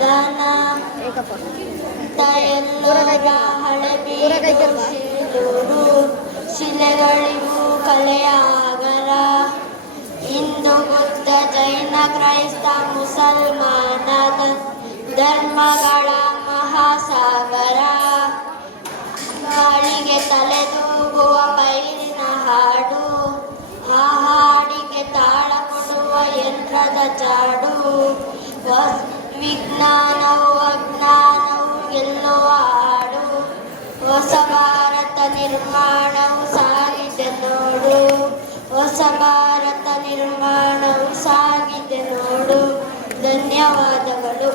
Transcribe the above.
ದಾನ ಎಲ್ಲರ ಹಳೆಬೀಡು ಶೀಲೂರು ಶಿಲೆಗಳಿವು ಕಲೆಯ ಆಗರ ಹಿಂದೂ ಬುದ್ಧ ಜೈನ ಕ್ರೈಸ್ತ ಮುಸಲ್ಮಾನ ಧರ್ಮಗಳ ಮಹಾಸಾಗರ ಗಾಳಿಗೆ ತಲೆದೂಗುವ ಪೈರಿನ ಹಾಡು ಆ ಹಾಡಿಗೆ ತಾಳ ಕೊಡುವ ಯಂತ್ರದ ಚಾಡು ವಿಜ್ಞಾನವು ಅಜ್ಞಾನವು ಗೆಲ್ಲುವ ಹಾಡು ಹೊಸ ಭಾರತ ನಿರ್ಮಾಣವು ಸಾಗಿದೆ ನೋಡು ಹೊಸ ಭಾರತ ನಿರ್ಮಾಣವು ಸಾಗಿದೆ ನೋಡು ಧನ್ಯವಾದಗಳು.